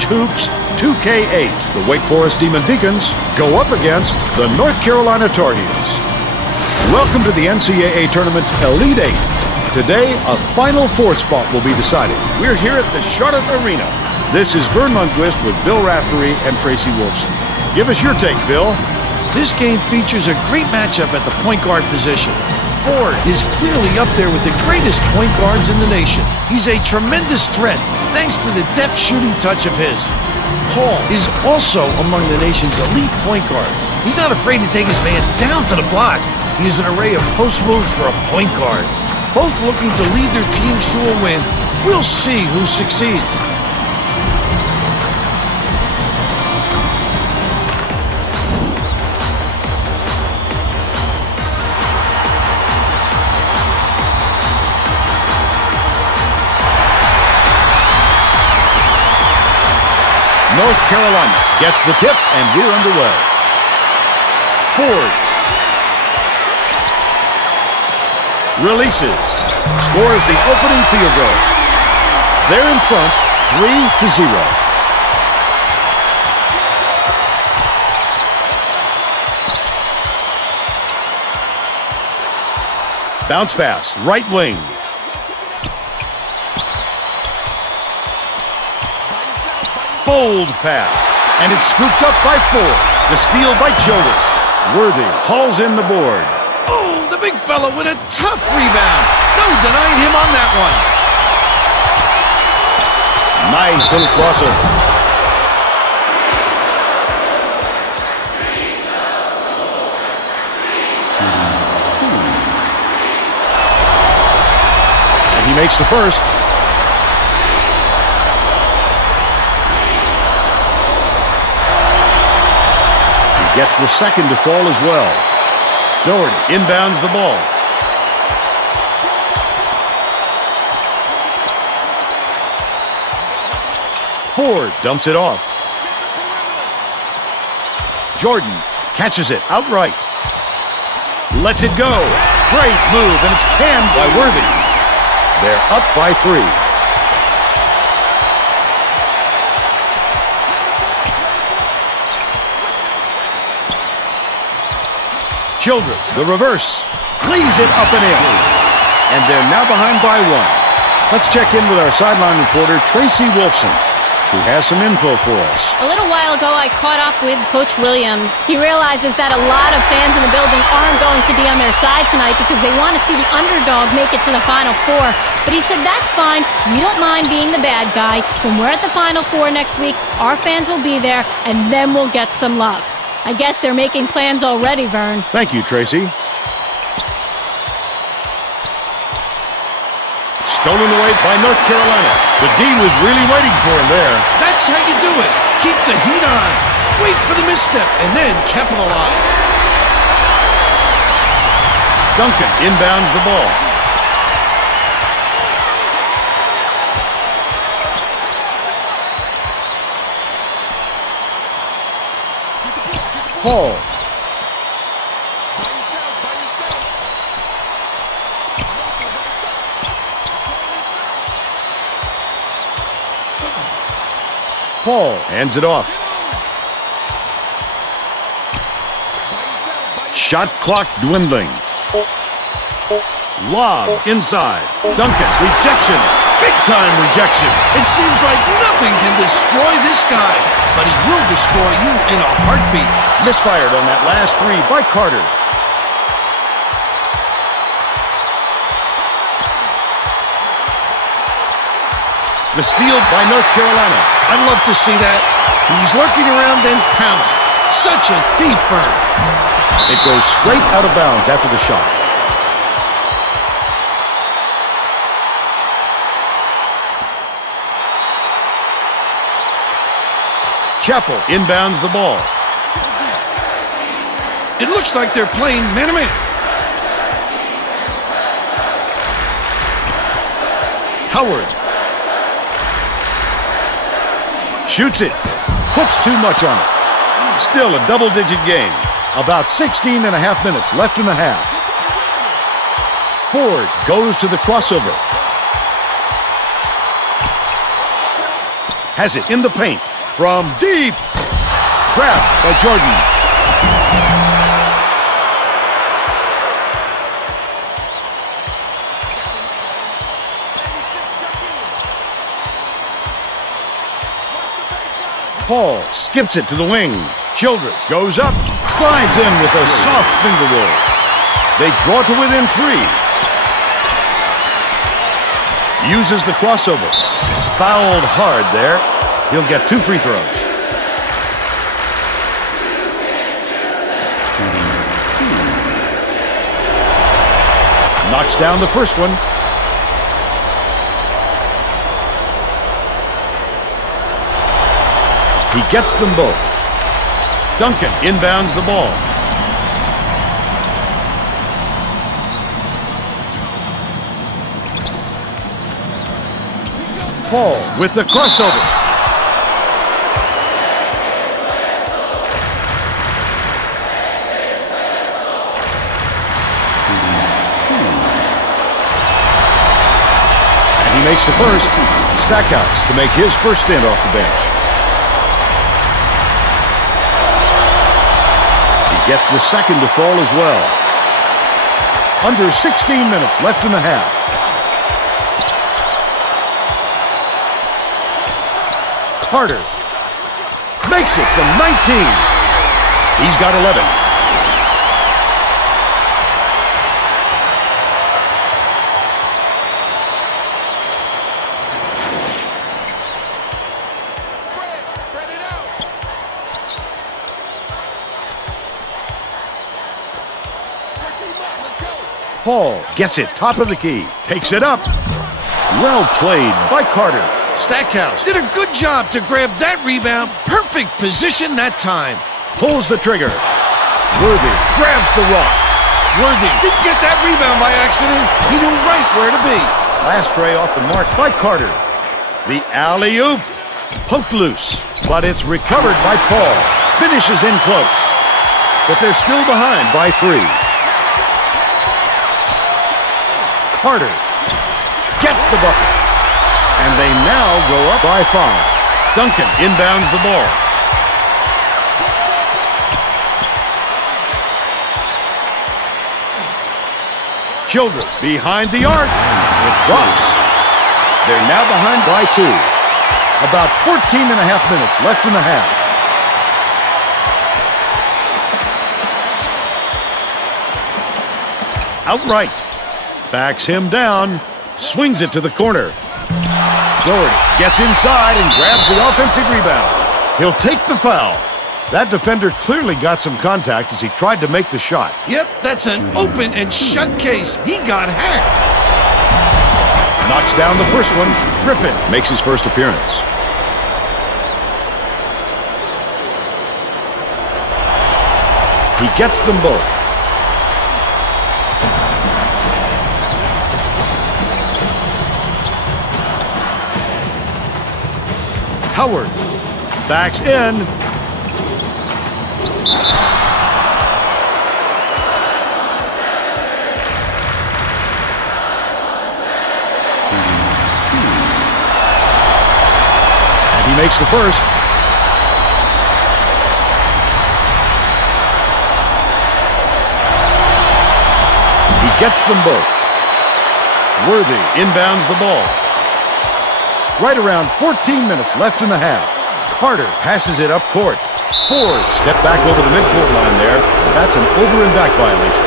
College Hoops 2K8. The Wake Forest Demon Deacons go up against the North Carolina Tar Heels. Welcome to the NCAA Tournament's Elite Eight. Today, a Final Four spot will be decided. We're here at the Charlotte Arena. This is Vern Lundquist with Bill Raftery and Tracy Wolfson. Give us your take, Bill. This game features a great matchup at the point guard position. Ford is clearly up there with the greatest point guards in the nation. He's a tremendous threat thanks to the deft shooting touch of his. Hall is also among the nation's elite point guards. He's not afraid to take his man down to the block. He has an array of post moves for a point guard. Both looking to lead their teams to a win. We'll see who succeeds. North Carolina gets the tip, and we're underway. Ford releases, scores the opening field goal. They're in front, 3-0. Bounce pass, right wing. Bold pass, and it's scooped up by Ford. The steal by Jonas. Worthy hauls in the board. Oh, the big fella with a tough rebound. No denying him on that one. Nice little crossover. And he makes the first. Gets the second to fall as well. Doherty inbounds the ball. Ford dumps it off. Jordan catches it outright. Lets it go. Great move, and it's canned by Worthy. They're up by 3. Childress, the reverse, leads it up and in. And they're now behind by 1. Let's check in with our sideline reporter, Tracy Wolfson, who has some info for us. A little while ago, I caught up with Coach Williams. He realizes that a lot of fans in the building aren't going to be on their side tonight because they want to see the underdog make it to the Final Four. But he said, that's fine. We don't mind being the bad guy. When we're at the Final Four next week, our fans will be there, and then we'll get some love. I guess they're making plans already, Vern. Thank you, Tracy. Stolen away by North Carolina. The Dean was really waiting for him there. That's how you do it. Keep the heat on. Wait for the misstep and then capitalize. Duncan inbounds the ball. Hall. Hall hands it off. Shot clock dwindling. Lob inside. Duncan, rejection. Big time rejection. It seems like nothing can destroy this guy, but he will destroy you in a heartbeat. Misfired on that last 3 by Carter. The steal by North Carolina. I'd love to see that. He's lurking around, then pounce. Such a thief, Vern. It goes straight out of bounds after the shot. Chappell inbounds the ball. It looks like they're playing man-to-man. Howard shoots it. Puts too much on it. Still a double-digit game. About 16 and a half minutes left in the half. Ford goes to the crossover. has it in the paint. From deep. Grabbed by Jordan. Paul skips it to the wing. Childress goes up, slides in with a soft finger roll. They draw to within 3. Uses the crossover. Fouled hard there. He'll get 2 free throws. Knocks down the first one. He gets them both. Duncan inbounds the ball. Paul with the crossover. And he makes the first. Stackhouse to make his first stint off the bench. Gets the second to fall as well. Under 16 minutes left in the half. Carter makes it from 19. He's got 11. Paul gets it, top of the key, takes it up. Well played by Carter. Stackhouse did a good job to grab that rebound. Perfect position that time. Pulls the trigger. Worthy grabs the rock. Worthy didn't get that rebound by accident. He knew right where to be. Last tray off the mark by Carter. The alley-oop. Poked loose, but it's recovered by Paul. Finishes in close. But they're still behind by 3. Carter gets the bucket. And they now go up by 5. Duncan inbounds the ball. Childress behind the arc. It drops. They're now behind by 2. About 14 and a half minutes left in the half. Outright. Backs him down. Swings it to the corner. Doherty gets inside and grabs the offensive rebound. He'll take the foul. That defender clearly got some contact as he tried to make the shot. Yep, that's an open and shut case. He got hacked. Knocks down the first one. Griffin makes his first appearance. He gets them both. Howard backs in. And he makes the first. He gets them both. Worthy inbounds the ball. Right around 14 minutes left in the half. Carter passes it up court. Ford stepped back over the midcourt line there. That's an over and back violation.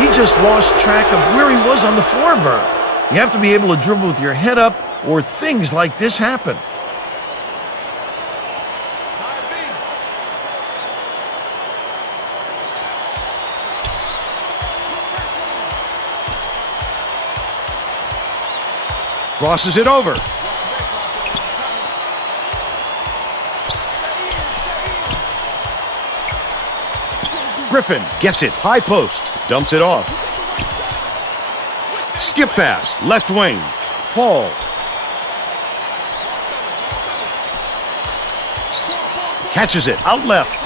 He just lost track of where he was on the floor, Vern. You have to be able to dribble with your head up or things like this happen. Crosses it over. Griffin gets it, high post, dumps it off. Skip pass, left wing. Paul. Catches it, out left.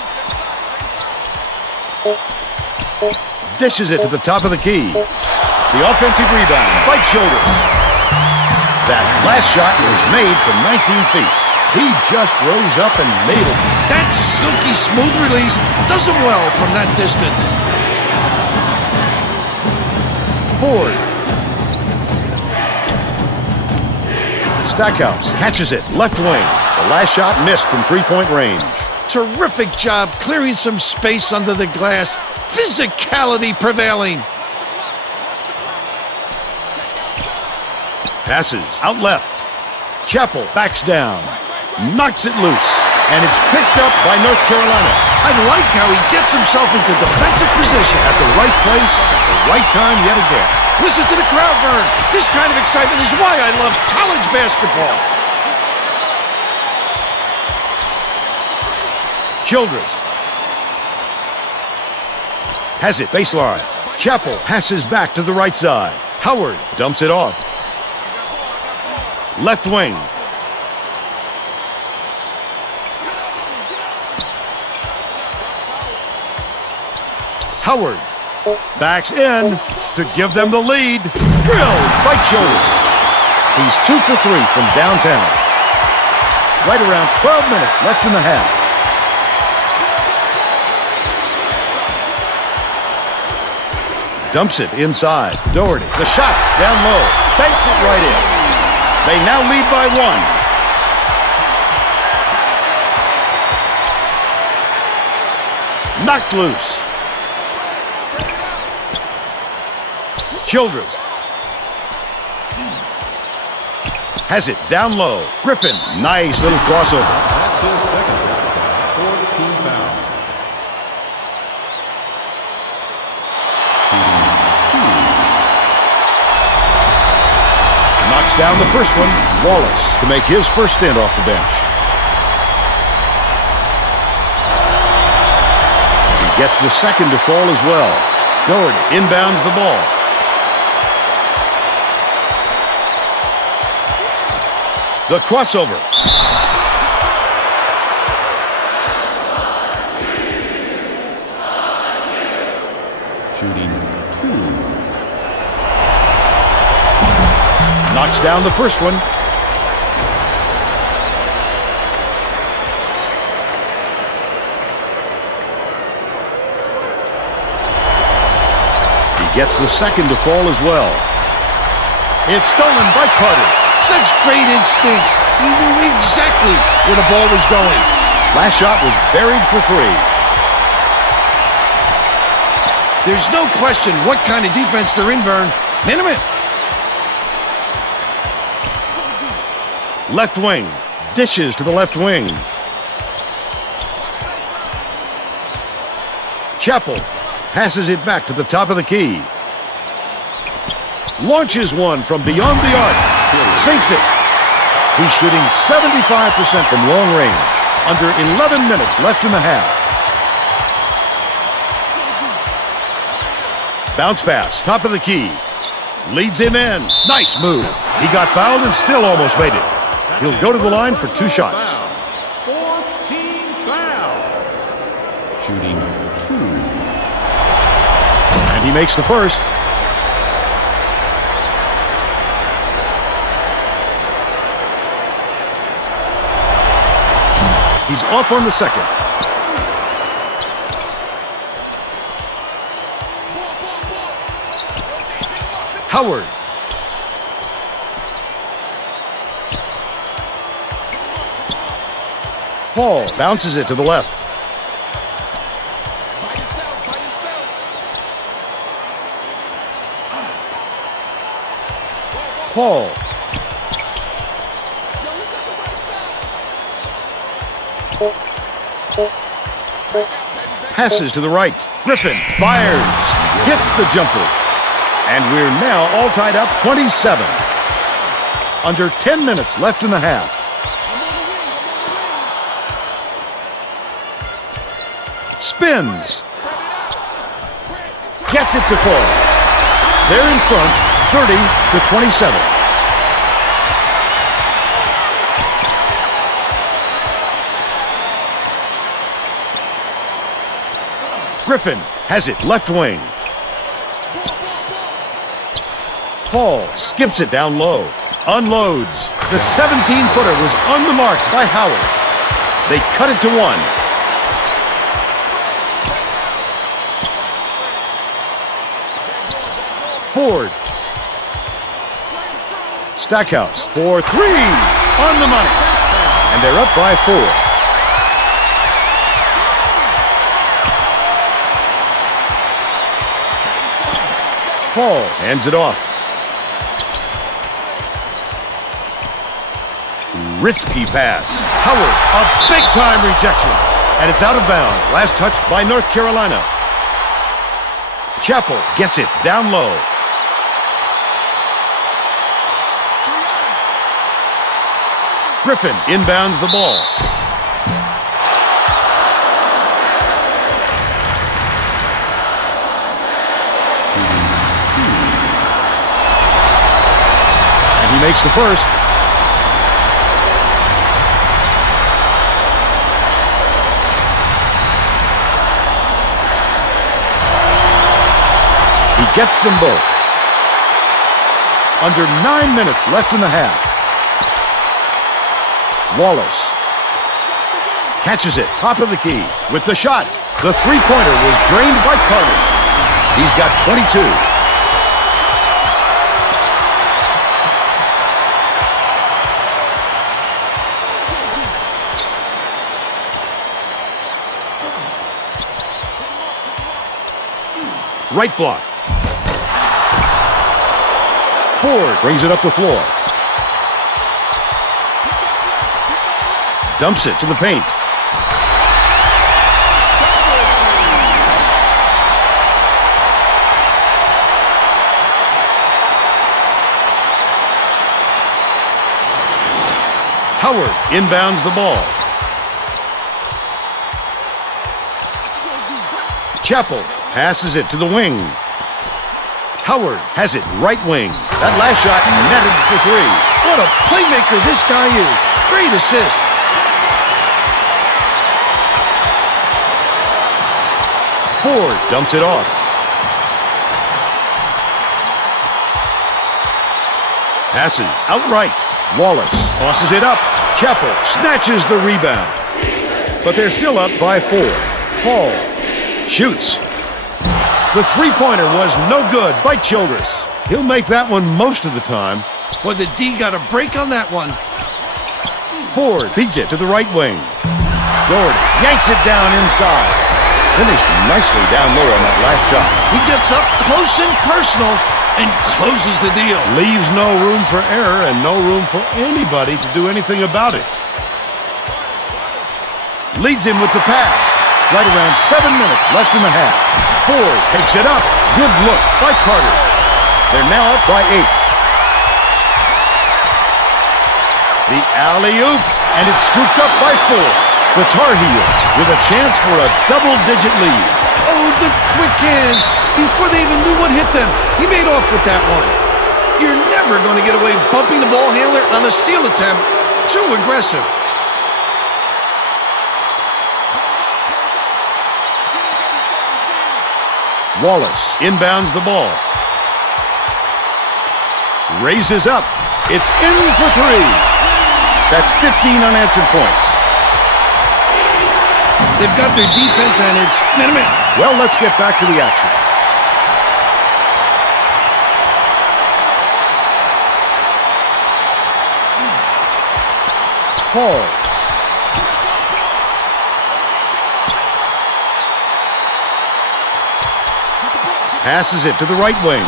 Dishes it to the top of the key. The offensive rebound by Childress. That last shot was made from 19 feet. He just rose up and made it. That silky smooth release does him well from that distance. Ford. Stackhouse catches it, left wing. The last shot missed from three-point range. Terrific job clearing some space under the glass. Physicality prevailing. Passes out left. Chappell backs down, knocks it loose, and it's picked up by North Carolina. I like how he gets himself into defensive position. At the right place, at the right time yet again. Listen to the crowd, Vern. This kind of excitement is why I love college basketball. Childress has it, baseline. Chappell passes back to the right side. Howard dumps it off. Left wing. Howard backs in to give them the lead. Drilled by Childress. He's 2 for 3 from downtown. Right around 12 minutes left in the half. Dumps it inside. Doherty, the shot down low. Banks it right in. They now lead by 1. Knocked loose. Childress has it down low. Griffin, nice little crossover. That's his second personal, 4th team foul. Knocks down the first one. Wallace to make his first stint off the bench. He gets the second to fall as well. Doherty inbounds the ball. The crossover. Shooting 2. Knocks down the first one. He gets the second to fall as well. It's stolen by Carter. Such great instincts. He knew exactly where the ball was going. Last shot was buried for 3. There's no question what kind of defense they're in, Vern. Man, Left wing. Dishes to the left wing. Chappell passes it back to the top of the key. Launches one from beyond the arc. Sinks it. He's shooting 75% from long range. Under 11 minutes left in the half. Bounce pass, top of the key. Leads him in. Nice move. He got fouled and still almost made it. He'll go to the line for 2 shots. 4th team foul. Shooting 2. And he makes the first. He's off on the second. Howard. Paul bounces it to the left. Paul. Passes to the right. Griffin fires. Hits the jumper. And we're now all tied up 27. Under 10 minutes left in the half. Spins. Gets it to fall. They're in front, 30-27. Griffin has it left wing. Paul skips it down low. unloads. The 17-footer was on the mark by Howard. They cut it to one. Ford. Stackhouse for three. On the money. And they're up by 4. Paul hands it off. Risky pass. Howard, a big-time rejection. And it's out of bounds. Last touch by North Carolina. Chappell gets it down low. Griffin inbounds the ball. And he makes the first. He gets them both. Under 9 minutes left in the half. Wallace catches it, top of the key, with the shot. The three-pointer was drained by Carter. He's got 22. Right block. Ford brings it up the floor. Dumps it to the paint. Howard inbounds the ball. Chappell passes it to the wing. Howard has it right wing. That last shot netted for 3. What a playmaker this guy is. Great assist. Ford dumps it off. Passes outright. Wallace tosses it up. Chappell snatches the rebound. But they're still up by 4. Paul shoots. The three-pointer was no good by Childress. He'll make that one most of the time. Well, the D got a break on that one. Ford feeds it to the right wing. Doherty yanks it down inside. Finished nicely down low on that last shot. He gets up close and personal and closes the deal. Leaves no room for error and no room for anybody to do anything about it. Leads him with the pass. Right around 7 minutes left in the half. Ford takes it up. Good look by Carter. They're now up by 8. The alley-oop, and it's scooped up by 4. The Tar Heels with a chance for a double-digit lead. Oh, the quick hands. Before they even knew what hit them, he made off with that one. You're never going to get away bumping the ball handler on a steal attempt. Too aggressive. Wallace inbounds the ball. Raises up. It's in for 3. That's 15 unanswered points. They've got their defense, and it's minute. Well, let's get back to the action. Paul. Passes it to the right wing.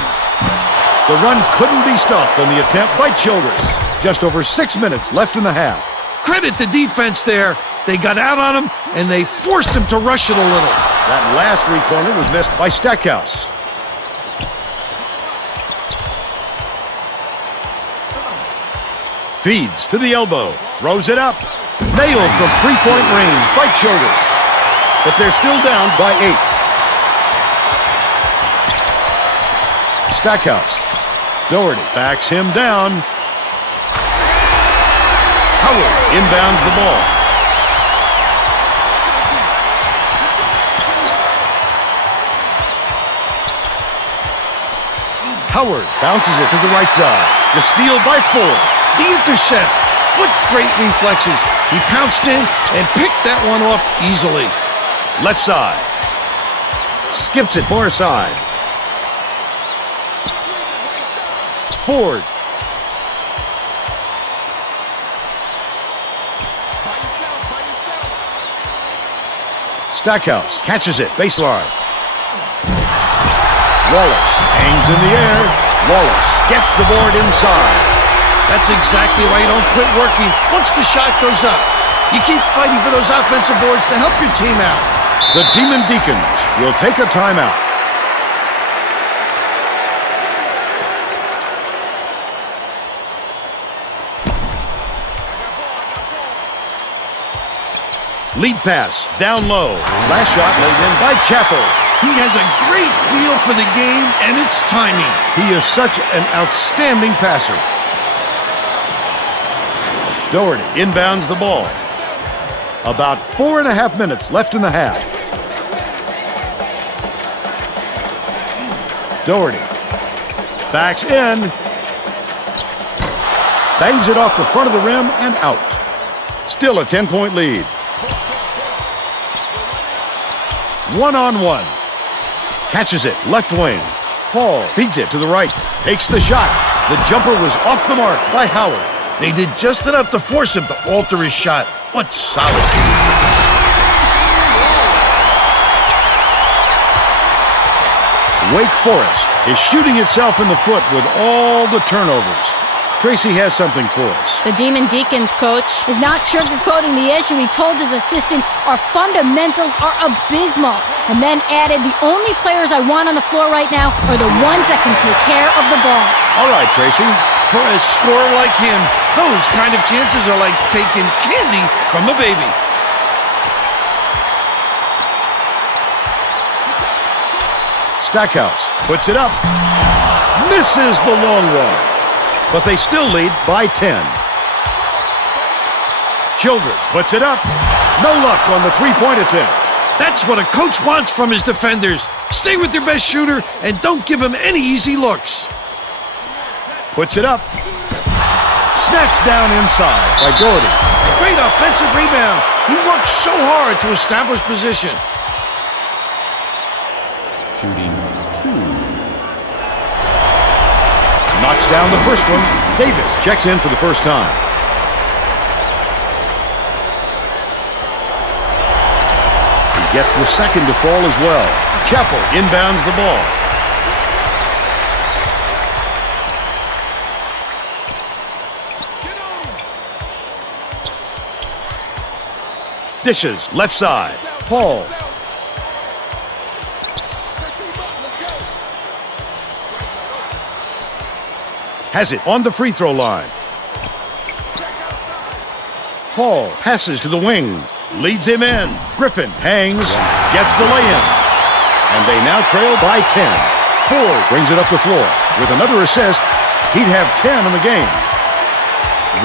The run couldn't be stopped on the attempt by Childress. Just over 6 minutes left in the half. Credit the defense there. They got out on him, and they forced him to rush it a little. That last three-pointer was missed by Stackhouse. Feeds to the elbow. Throws it up. Nailed from three-point range by Childress. But they're still down by 8. Stackhouse. Doherty backs him down. Howard inbounds the ball. Howard bounces it to the right side. The steal by Ford. The intercept. What great reflexes. He pounced in and picked that one off easily. Left side. Skips it far side. Ford. Stackhouse catches it, baseline. Wallace hangs in the air. Wallace gets the board inside. That's exactly why you don't quit working once the shot goes up. You keep fighting for those offensive boards to help your team out. The Demon Deacons will take a timeout. Lead pass, down low. Last shot laid in by Chappell. He has a great feel for the game and its timing. He is such an outstanding passer. Doherty inbounds the ball. About 4.5 minutes left in the half. Doherty backs in. Bangs it off the front of the rim and out. Still a 10-point lead. One-on-one. Catches it, left wing. Hall feeds it to the right. Takes the shot. The jumper was off the mark by Howard. They did just enough to force him to alter his shot. What solid. Wake Forest is shooting itself in the foot with all the turnovers. Tracy has something for us. The Demon Deacons coach is not sugarcoating the issue. He told his assistants, our fundamentals are abysmal. And then added, the only players I want on the floor right now are the ones that can take care of the ball. All right, Tracy. For a scorer like him, those kind of chances are like taking candy from a baby. Stackhouse puts it up. Misses the long one. But they still lead by 10. Childress puts it up. No luck on the three-point attempt. That's what a coach wants from his defenders. Stay with their best shooter and don't give him any easy looks. Puts it up. Snatched down inside by Doherty. Great offensive rebound. He worked so hard to establish position. Shooting 2. Knocks down the first one. Davis checks in for the first time. He gets the second to fall as well. Chappell inbounds the ball. Dishes left side. Paul. Has it on the free throw line. Paul passes to the wing. Leads him in. Griffin hangs. Gets the lay-in. And they now trail by 10. Ford brings it up the floor. With another assist, he'd have 10 in the game.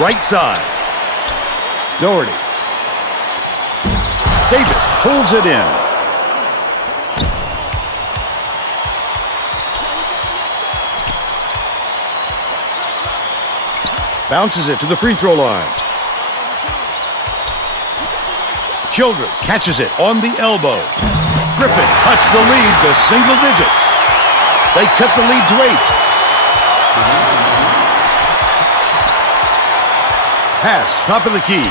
Right side. Doherty. Davis pulls it in. Bounces it to the free throw line. Childress catches it on the elbow. Griffin cuts the lead to single digits. They cut the lead to 8. Pass, top of the key.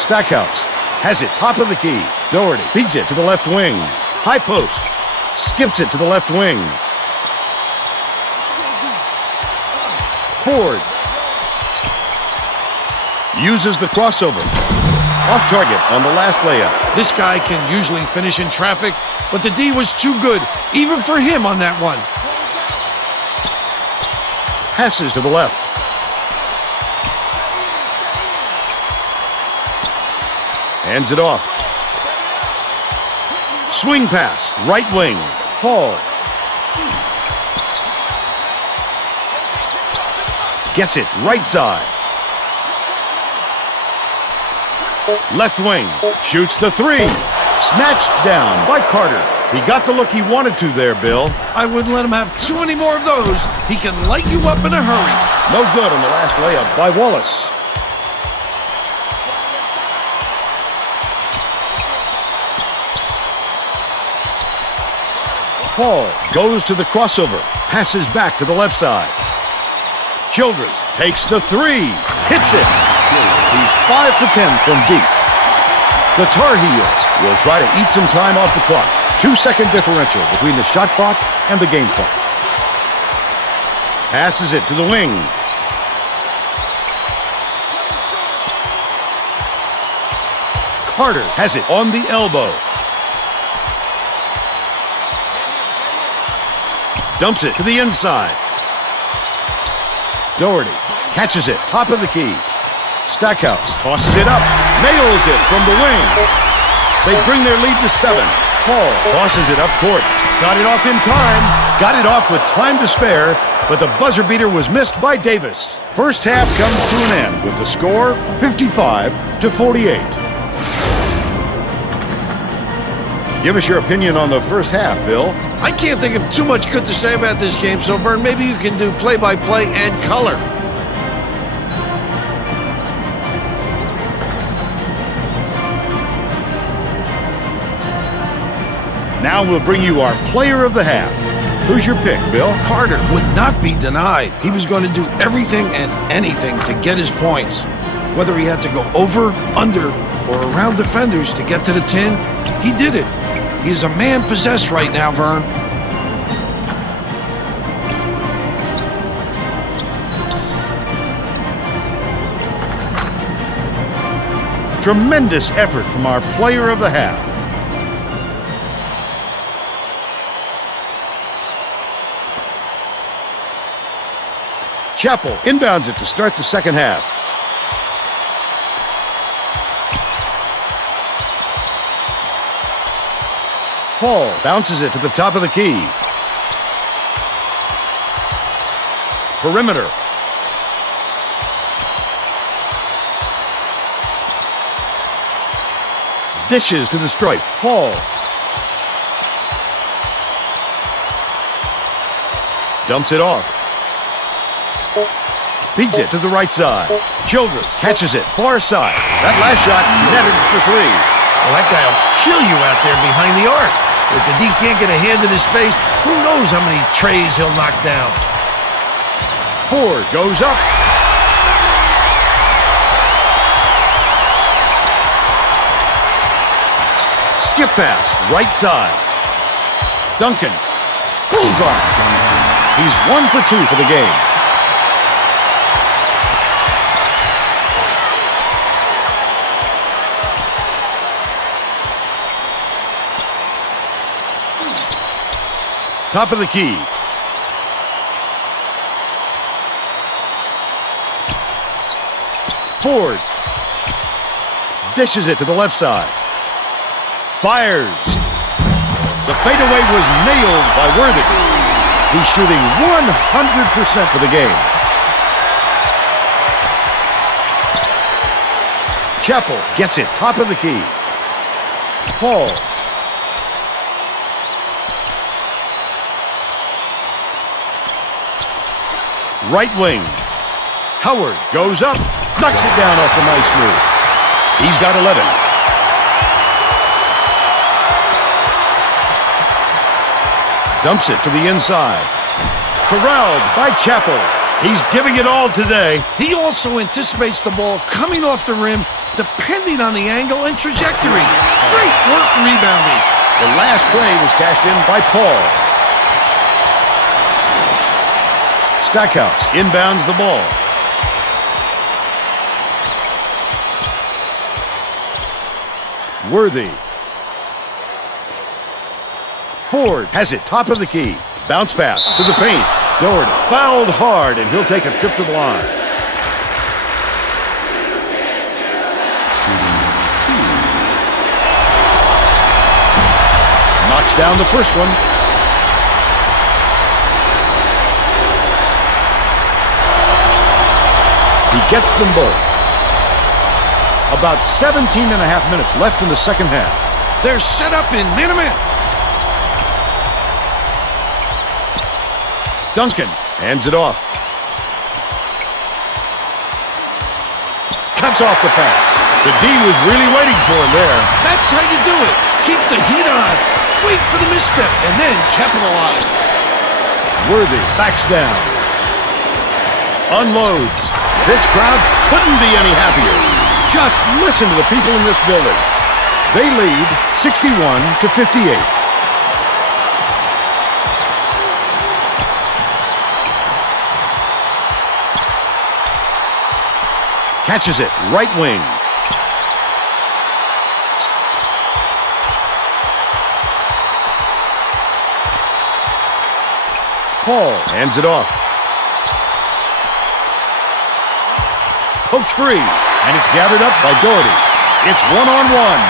Stackhouse has it, top of the key. Doherty feeds it to the left wing. High post. Skips it to the left wing. Ford uses the crossover. Off target on the last layup. This guy can usually finish in traffic, but the D was too good, even for him on that one. Passes to the left. Hands it off. Swing pass, right wing. Paul. Gets it, right side. Left wing, shoots the three. Snatched down by Carter. He got the look he wanted to there, Bill. I wouldn't let him have too many more of those. He can light you up in a hurry. No good on the last layup by Wallace. Paul goes to the crossover, passes back to the left side. Childress takes the three, hits it. He's 5 for 10 from deep. The Tar Heels will try to eat some time off the clock. 2-second differential between the shot clock and the game clock. Passes it to the wing. Carter has it on the elbow. Dumps it to the inside. Doherty catches it, top of the key. Stackhouse tosses it up, nails it from the wing. They bring their lead to 7. Paul tosses it up court. Got it off in time. Got it off with time to spare, but the buzzer beater was missed by Davis. First half comes to an end with the score 55-48. Give us your opinion on the first half, Bill. I can't think of too much good to say about this game, so Vern, maybe you can do play-by-play and color. Now we'll bring you our player of the half. Who's your pick, Bill? Carter would not be denied. He was going to do everything and anything to get his points. Whether he had to go over, under, or around defenders to get to the tin, he did it. He is a man possessed right now, Vern. Tremendous effort from our player of the half. Chappell inbounds it to start the second half. Paul bounces it to the top of the key. Perimeter. Dishes to the stripe. Paul. Dumps it off. Feeds it to the right side. Childress catches it, far side. That last shot netted for 3. Well, that guy will kill you out there behind the arc. If the D can't get a hand in his face, who knows how many trays he'll knock down. Ford goes up. Skip pass, right side. Duncan pulls on. He's 1 for 2 for the game. Top of the key. Ford dishes it to the left side. Fires. The fadeaway was nailed by Worthy. He's shooting 100% for the game. Chappell gets it, top of the key. Paul. Right wing. Howard goes up, knocks it down off the nice move. He's got 11. Dumps it to the inside. Corralled by Chappell. He's giving it all today. He also anticipates the ball coming off the rim, depending on the angle and trajectory. Great work rebounding. The last tray was cashed in by Paul. Stackhouse inbounds the ball. Worthy. Ford has it, top of the key. Bounce pass to the paint. Doherty fouled hard, and he'll take a trip to the line. Knocks down the first one. He gets them both. About 17 and a half minutes left in the second half. They're set up in man-to-man. Duncan hands it off. Cuts off the pass. The D was really waiting for him there. That's how you do it. Keep the heat on. Wait for the misstep and then capitalize. Worthy backs down. Unloads. This crowd couldn't be any happier. Just listen to the people in this building. They lead 61-58. Catches it, right wing. Paul hands it off. Pokes free, and it's gathered up by Doherty. It's one-on-one.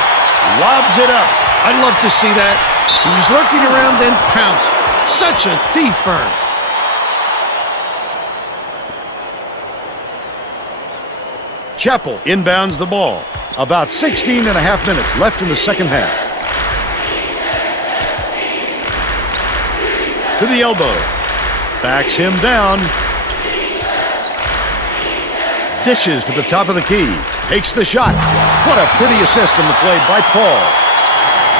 Lobs it up. I'd love to see that. He was lurking around, then pounced. Such a thief firm. Chappell inbounds the ball. About 16 and a half minutes left in the second half. To the elbow. Backs him down. Dishes to the top of the key. Takes the shot. What a pretty assist on the play by Paul.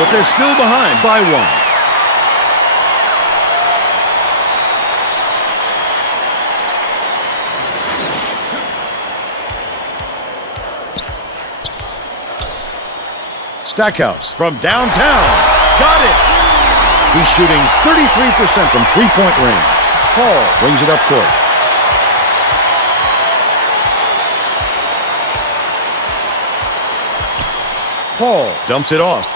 But they're still behind by one. Stackhouse from downtown. Got it. He's shooting 33% from three-point range. Paul brings it up court. Paul dumps it off.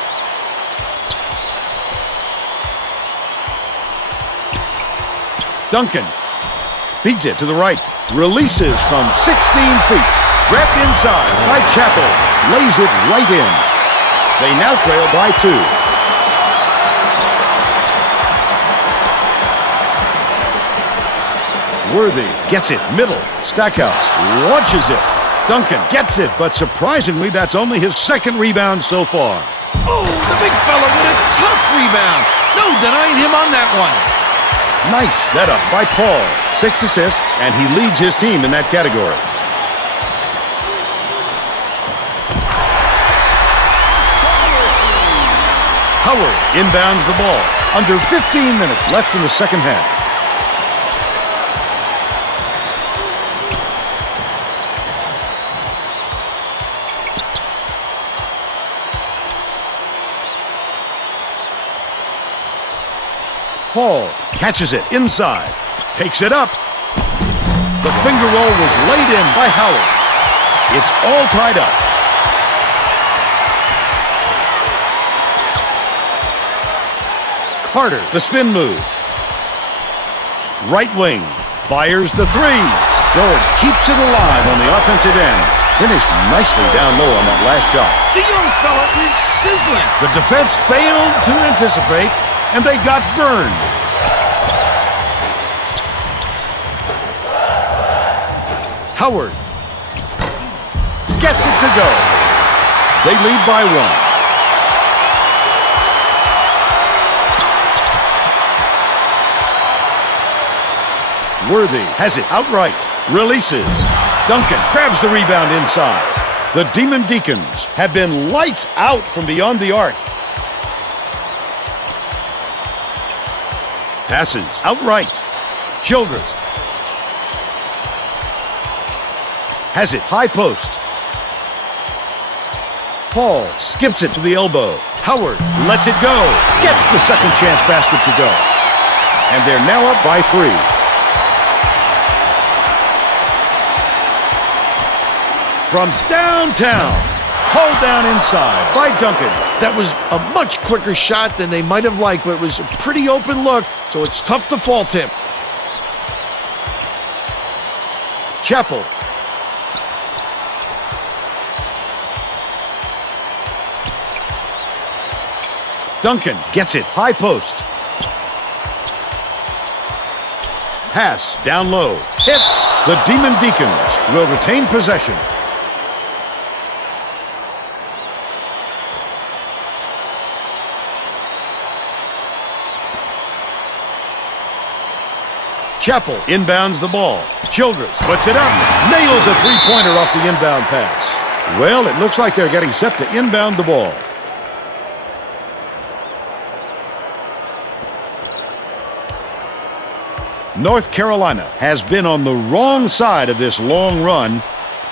Duncan beats it to the right. Releases from 16 feet. Wrapped inside by Chappell. Lays it right in. They now trail by 2. Worthy gets it, middle. Stackhouse launches it. Duncan gets it, but surprisingly, that's only his second rebound so far. Oh, the big fella with a tough rebound. No denying him on that one. Nice setup by Paul. 6 assists, and he leads his team in that category. Howard inbounds the ball. Under 15 minutes left in the second half. Paul catches it inside. Takes it up. The finger roll was laid in by Howard. It's all tied up. Carter, the spin move. Right wing, fires the 3. Dillard keeps it alive on the offensive end. Finished nicely down low on that last shot. The young fella is sizzling. The defense failed to anticipate, and they got burned. Howard gets it to go. They lead by 1. Worthy has it outright. Releases. Duncan grabs the rebound inside. The Demon Deacons have been lights out from beyond the arc. Passes outright. Childress has it high post. Paul skips it to the elbow. Howard lets it go. Gets the second chance basket to go. And they're now up by 3. From downtown, hauled down inside by Duncan. That was a much quicker shot than they might have liked, but it was a pretty open look, so it's tough to fault him. Chappell. Duncan gets it, high post. Pass down low. Hit. The Demon Deacons will retain possession. Chappell inbounds the ball. Childress puts it up. Nails a three-pointer off the inbound pass. Well, it looks like they're getting set to inbound the ball. North Carolina has been on the wrong side of this long run,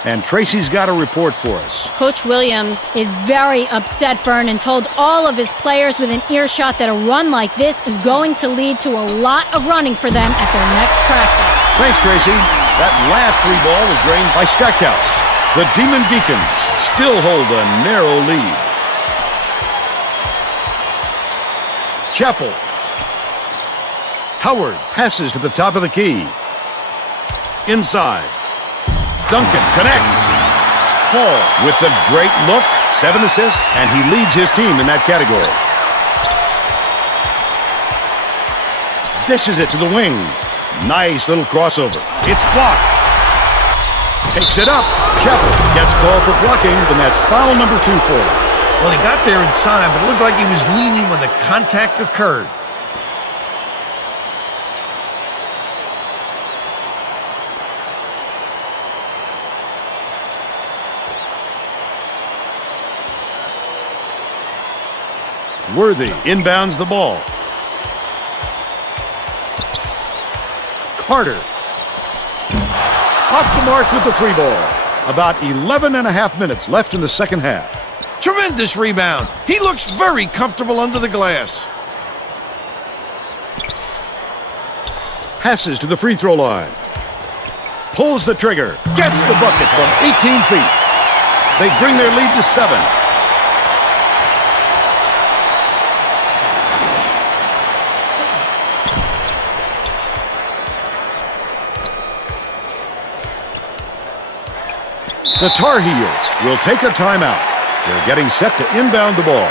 and Tracy's got a report for us. Coach Williams is very upset, Fern, and told all of his players within earshot that a run like this is going to lead to a lot of running for them at their next practice. Thanks, Tracy. That last three ball was drained by Stackhouse. The Demon Deacons still hold a narrow lead. Chappell. Howard passes to the top of the key. Inside. Duncan connects. Hall with the great look, 7 assists, and he leads his team in that category. Dishes it to the wing. Nice little crossover. It's blocked. Takes it up. Chappell gets called for blocking, and that's foul number 2 for him. Well, he got there in time, but it looked like he was leaning when the contact occurred. Worthy inbounds the ball. Carter. Off the mark with the 3 ball. About 11 and a half minutes left in the second half. Tremendous rebound. He looks very comfortable under the glass. Passes to the free throw line. Pulls the trigger. Gets the bucket from 18 feet. They bring their lead to 7. The Tar Heels will take a timeout. They're getting set to inbound the ball.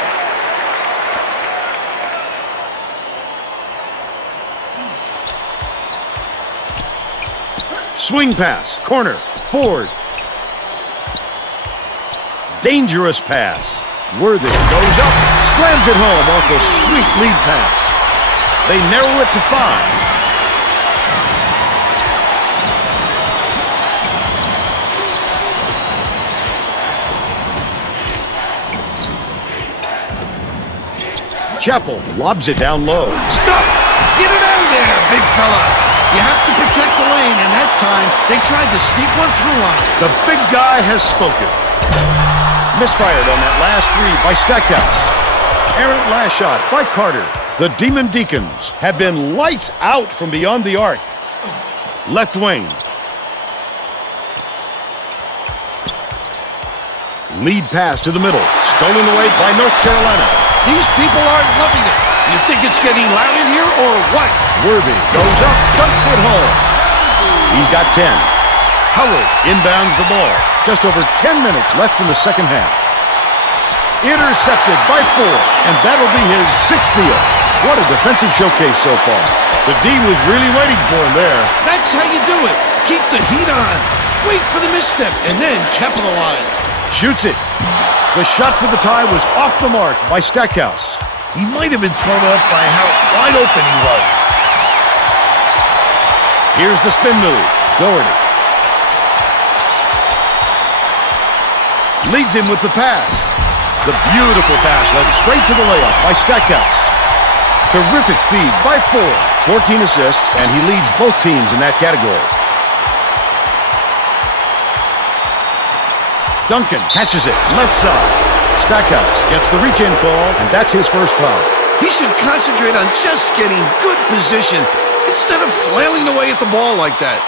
Swing pass, corner, Ford. Dangerous pass. Worthy goes up, slams it home off a sweet lead pass. They narrow it to 5. Chappell lobs it down low. Stop! Get it out of there, big fella! You have to protect the lane, and that time, they tried to sneak one through on him. The big guy has spoken. Misfired on that last 3 by Stackhouse. Errant last shot by Carter. The Demon Deacons have been lights out from beyond the arc. Left wing. Lead pass to the middle. Stolen away by North Carolina. These people aren't loving it. You think it's getting loud in here, or what? Worthy goes up, dunks it home. He's got 10. Howard inbounds the ball. Just over 10 minutes left in the second half. Intercepted by 4, and that'll be his 6th steal. What a defensive showcase so far. The D was really waiting for him there. That's how you do it. Keep the heat on. Wait for the misstep, and then capitalize. Shoots it. The shot for the tie was off the mark by Stackhouse. He might have been thrown off by how wide open he was. Here's the spin move. Doherty. Leads him with the pass. The beautiful pass led straight to the layup by Stackhouse. Terrific feed by Ford. 14 assists, and he leads both teams in that category. Duncan catches it, left side. Stackhouse gets the reach-in call, and that's his first foul. He should concentrate on just getting good position instead of flailing away at the ball like that.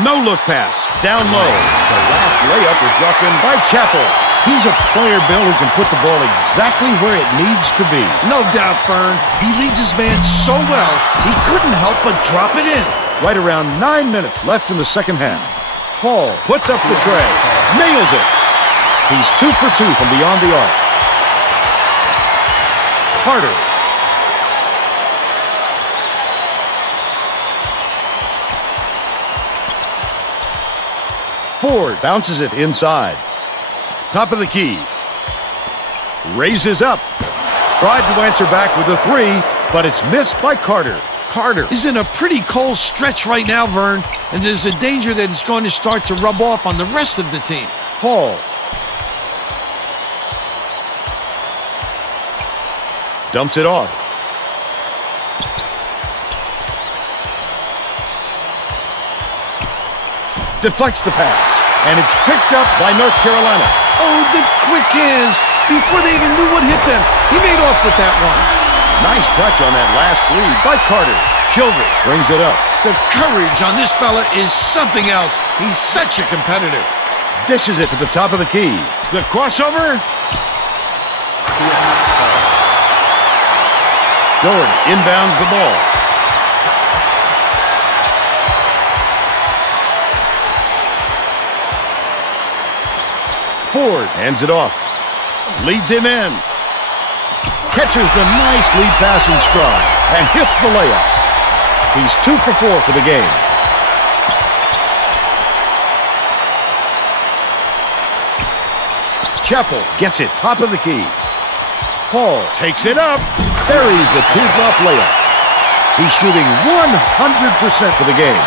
No-look pass, down low. The last layup was dropped in by Chappell. He's a player, Bill, who can put the ball exactly where it needs to be. No doubt, Fern. He leads his man so well, he couldn't help but drop it in. Right around 9 minutes left in the second half. Hall puts up the tray, nails it. He's 2 for 2 from beyond the arc. Carter. Ford bounces it inside. Top of the key. Raises up. Tried to answer back with a three, but it's missed by Carter. Carter is in a pretty cold stretch right now, Vern, and there's a danger that it's going to start to rub off on the rest of the team. Paul. Dumps it off. Deflects the pass, and it's picked up by North Carolina. Oh, the quick hands! Before they even knew what hit them, he made off with that one. Nice touch on that last three by Carter. Childress brings it up. The courage on this fella is something else. He's such a competitor. Dishes it to the top of the key. The crossover. Doherty inbounds the ball. Ford hands it off. Leads him in. Catches the nice lead pass in stride and hits the layup. He's 2 for 4 for the game. Chappell gets it top of the key. Paul takes it up. Buries the teardrop layup. He's shooting 100% for the game.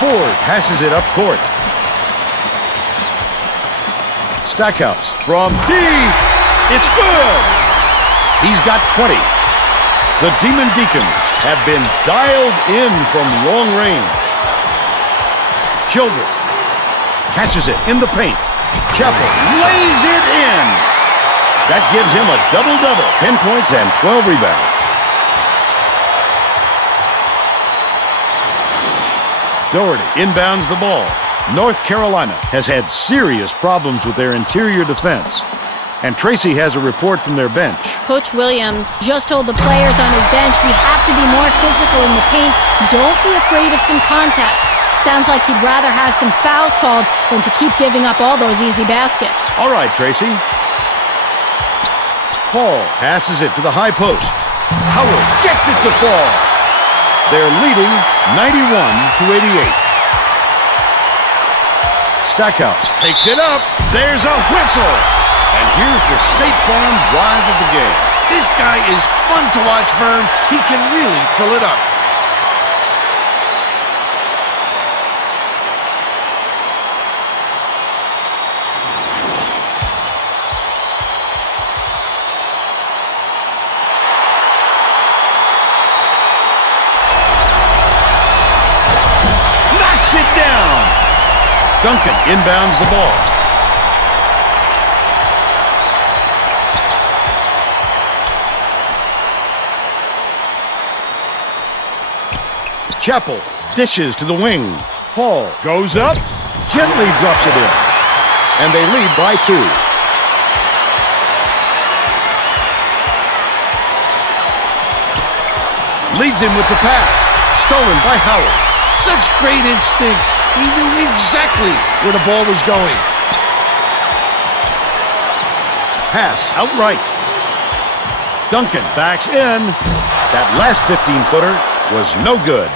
Ford passes it up court. Stackhouse from deep. It's good. He's got 20. The Deacons have been dialed in from long range. Childress catches it in the paint. Chappell lays it in. That gives him a double-double, 10 points and 12 rebounds. Doherty inbounds the ball. North Carolina has had serious problems with their interior defense. And Tracy has a report from their bench. Coach Williams just told the players on his bench, we have to be more physical in the paint. Don't be afraid of some contact. Sounds like he'd rather have some fouls called than to keep giving up all those easy baskets. All right, Tracy. Paul passes it to the high post. Howard gets it to fall. They're leading 91-88. Stackhouse takes it up. There's a whistle. And here's the State Farm drive of the game. This guy is fun to watch, Vern. He can really fill it up. Knocks it down. Duncan inbounds the ball. Chappell dishes to the wing. Paul goes up, gently drops it in. And they lead by 2. Leads him with the pass. Stolen by Howard. Such great instincts. He knew exactly where the ball was going. Pass outright. Duncan backs in. That last 15-footer was no good.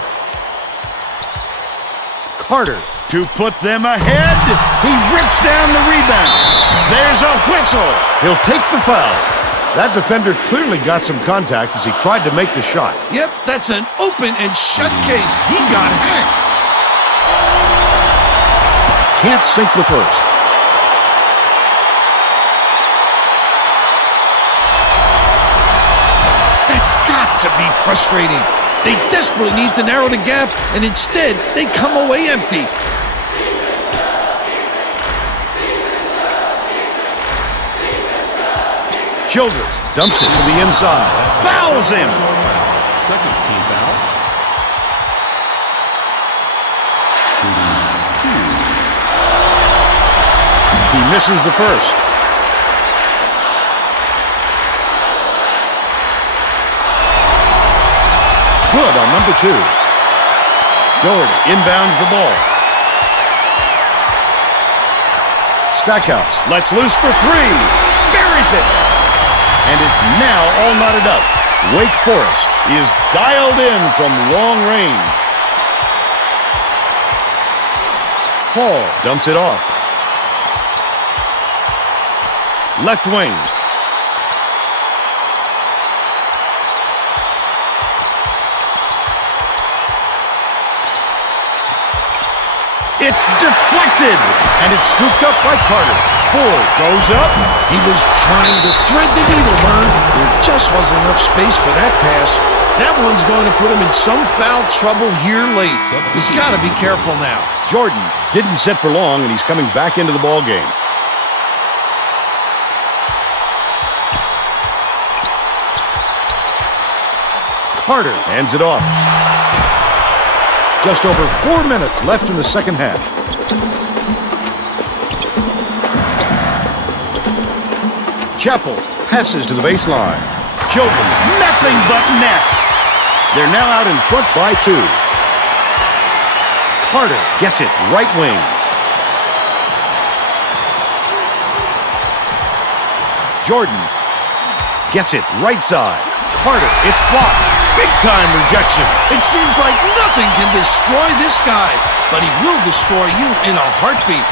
Carter to put them ahead. He rips down the rebound. There's a whistle. He'll take the foul. That defender clearly got some contact as he tried to make the shot. Yep, that's an open and shut case. He got hacked. Can't sink the first. That's got to be frustrating. They desperately need to narrow the gap, and instead, they come away empty. Childress dumps it to the inside. Fouls him. Second team foul. He misses the first. Good on number 2. Doherty inbounds the ball. Stackhouse lets loose for 3. Buries it. And it's now all knotted up. Wake Forest is dialed in from long range. Paul dumps it off. left wing. It's deflected, and it's scooped up by Carter. Ford goes up. He was trying to thread the needle, Vern. There just wasn't enough space for that pass. That one's going to put him in some foul trouble here late. He's got to be careful now. Jordan didn't sit for long, and he's coming back into the ball game. Carter hands it off. Just over 4 minutes left in the second half. Chappell passes to the baseline. Children, nothing but net. They're now out in front by 2. Carter gets it right wing. Jordan gets it right side. Carter, it's blocked. Big-time rejection. It seems like nothing can destroy this guy, but he will destroy you in a heartbeat.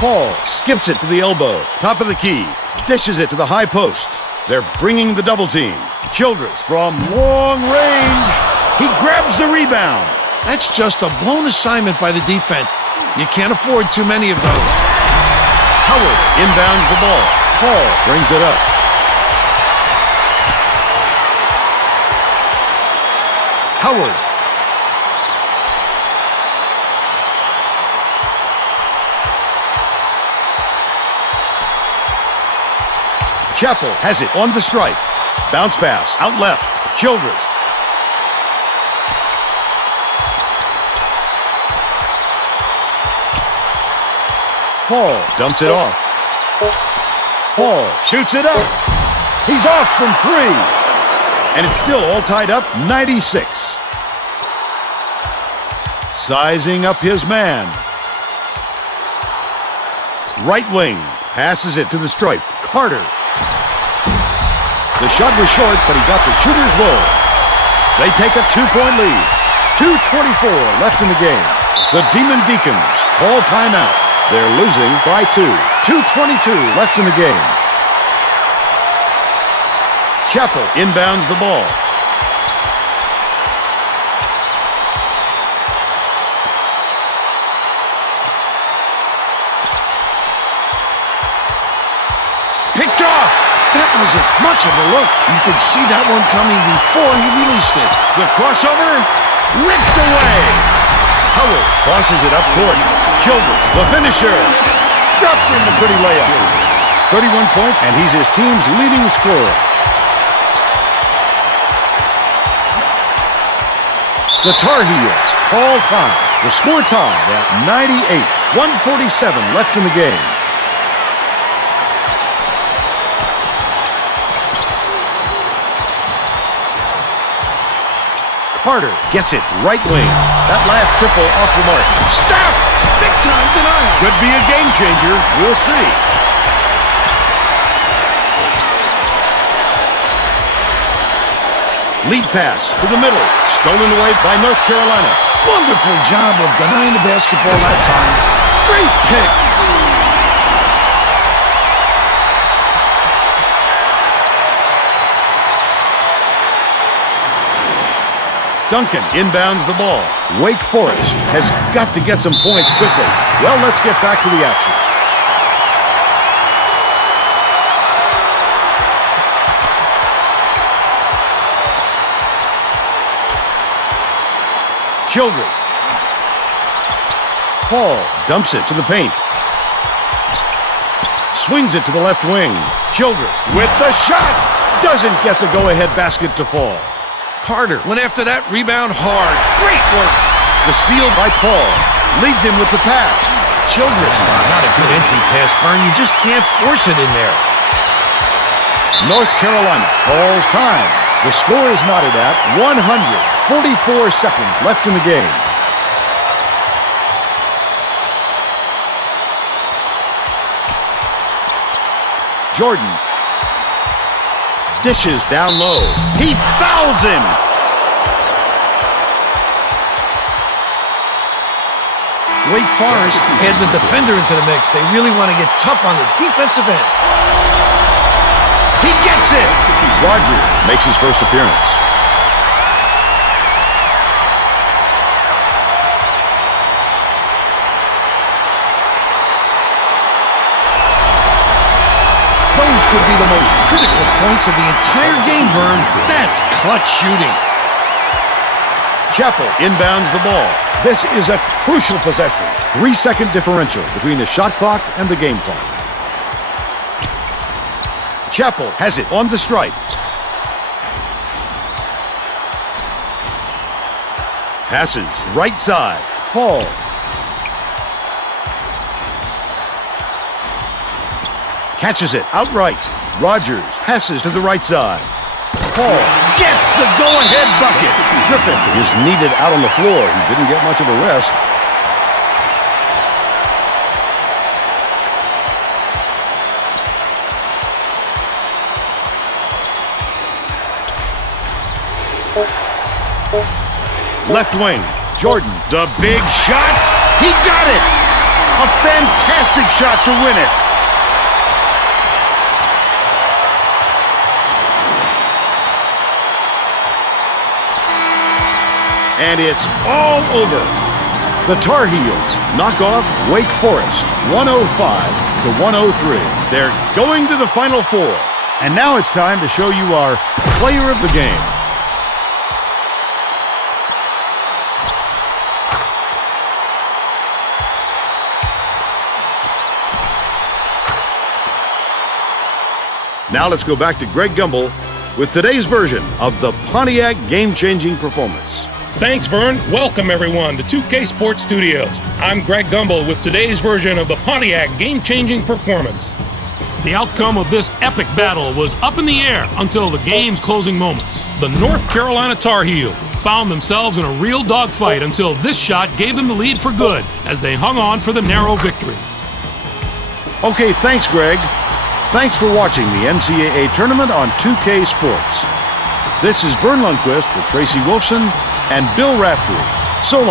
Paul skips it to the elbow. Top of the key. Dishes it to the high post. They're bringing the double team. Childress from long range. He grabs the rebound. That's just a blown assignment by the defense. You can't afford too many of those. Howard inbounds the ball. Paul brings it up. Howard. Chappell has it on the stripe. Bounce pass out left. Childress. Paul dumps it off. Paul shoots it up. He's off from 3. And it's still all tied up, 96. Sizing up his man. Right wing. Passes it to the stripe. Carter. The shot was short, but he got the shooter's roll. They take a 2-point lead. 2:24 left in the game. The Demon Deacons call timeout. They're losing by 2. 2:22 left in the game. Chappell inbounds the ball. Picked off! That wasn't much of a look. You could see that one coming before he released it. The crossover ripped away. Howard crosses it up court. Childress, the finisher, drops in the pretty layup. 31 points, and he's his team's leading scorer. The Tar Heels call time. The score tied at 98. 1:47 left in the game. Carter gets it right wing. That last triple off the mark. Stuffed! Big time denial. Could be a game changer. We'll see. Lead pass to the middle. Stolen away by North Carolina. Wonderful job of denying the basketball that time. Great pick. Duncan inbounds the ball. Wake Forest has got to get some points quickly. Well, let's get back to the action. Childress. Paul dumps it to the paint. Swings it to the left wing. Childress with the shot. Doesn't get the go-ahead basket to fall. Carter went after that rebound hard. Great work. The steal by Paul leads him with the pass. Childress, not a good entry pass, Fern. You just can't force it in there. North Carolina calls time. The score is knotted at 144 seconds left in the game. Jordan dishes down low. He fouls him. Wake Forest adds a defender into the mix. They really want to get tough on the defensive end. He gets it! Roger makes his first appearance. Those could be the most critical points of the entire game, Vern. That's clutch shooting. Chappell inbounds the ball. This is a crucial possession. 3-second differential between the shot clock and the game clock. Chappell has it on the stripe. Passes right side. Hall. Catches it outright. Rogers passes to the right side. Hall gets the go-ahead bucket. Griffin is needed out on the floor. He didn't get much of a rest. Left wing, Jordan, the big shot. He got it! A fantastic shot to win it. And it's all over. The Tar Heels knock off Wake Forest 105-103. They're going to the Final Four. And now it's time to show you our player of the game. Now let's go back to Greg Gumbel with today's version of the Pontiac game-changing performance. Thanks, Vern. Welcome, everyone, to 2K Sports Studios. I'm Greg Gumbel with today's version of the Pontiac game-changing performance. The outcome of this epic battle was up in the air until the game's closing moments. The North Carolina Tar Heels found themselves in a real dogfight until this shot gave them the lead for good as they hung on for the narrow victory. Okay, thanks, Greg. Thanks for watching the NCAA tournament on 2K Sports. This is Vern Lundquist for Tracy Wolfson and Bill Raftery. So long.